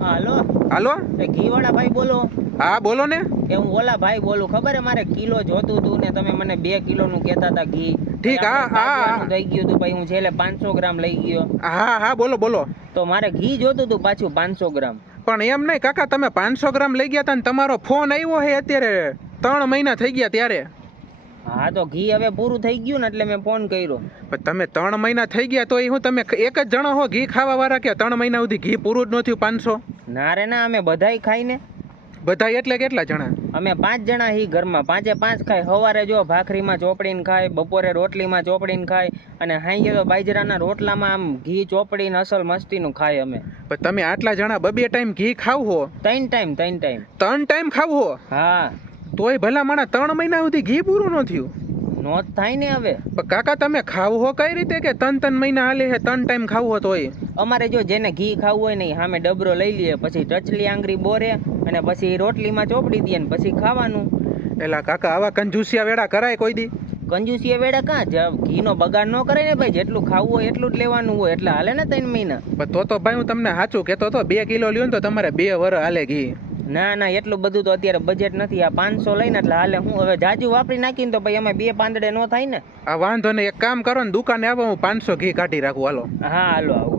હાલો હાલો ઘી વાળા ભાઈ બોલો? હા બોલો ને. એ હું ઓલા ભાઈ બોલું. ખબર હે મારે કિલો જોતું હતું ને તમે મને 2 કિલોનું કહેતા હતા ઘી. ઠીક હા થઈ ગયું હતું ભાઈ, હું છેલ્લે 500 ગ્રામ લઈ ગયો. હા બોલો બોલો. તો મારે ઘી જોતું હતું પાછું 500 ગ્રામ. પણ એમ નહીં કાકા, તમે 500 ગ્રામ લઈ ગયા હતા ને તમારો ફોન આવ્યો હે અત્યારે 3 મહિના થઈ ગયા ત્યારે. હા તો ઘી હવે પૂરું થઈ ગયું ને એટલે મેં ફોન કર્યો. પણ તમે 3 મહિના થઈ ગયા તો હું તમે એક જ જણો હો ઘી ખાવા વાળા કે 3 મહિના સુધી ઘી પૂરું જ ન થયું 500? ના રે ના, અમે બધાય ખાઈને. બધા એટલે કેટલા જણા? અમે 5 જણા હી ઘરમાં, 5 ખાય. સવારે જો ભાખરીમાં ચોપડીને ખાય, બપોરે રોટલીમાં ચોપડીને ખાય, અને હાંજે તો બાજરાના રોટલામાં આમ ઘી ચોપડીને અસલ મસ્તીનું ખાય અમે. પણ તમે આટલા જણા 2 ટાઈમ ઘી ખાવ હો? 3 ટાઈમ. 3 ટાઈમ ખાવ હો? હા. તોય ભલા માણા 3 મહિના સુધી ઘી પૂરું ન થયું? નો થાય ને હવે. પણ કાકા તમે ખાવ હો કઈ રીતે કે 3 મહિના હાલે હે 3 ટાઈમ ખાવ હો તોય? અમારે જો જેને ઘી ખાવું હોય ને સામે ડબરો લઈ લઈએ, પછી ટચલી આંગળી બોરે અને પછી રોટલીમાં ચોપડી દઈએ ને પછી ખાવાનું. એલા કાકા આવા કંજુસિયા વેડા કરાય કોઈ દી? કંજુસિયા વેડા કાં? ઘીનો બગાડ ન કરે ને ભાઈ, જેટલું ખાવું હોય એટલું જ લેવાનું હોય, એટલે હાલે ને 3 મહિના. તો ભાઈ હું તમને સાચું કહેતો તો 2 કિલો લ્યો ને તો તમારે 2 વર્ષ હાલે ઘી. ના એટલું બધું તો અત્યારે બજેટ નથી. આ 500 લઈને એટલે હાલે. હું હવે જાજુ વાપરી નાખીને તો ભાઈ અમે 2 પાંદડે ન થાય ને. આ વાંધો ને એક કામ કરો ને, દુકાને આવો, હું 500 ઘી કાઢી રાખું. હાલો. હા હાલો આવું.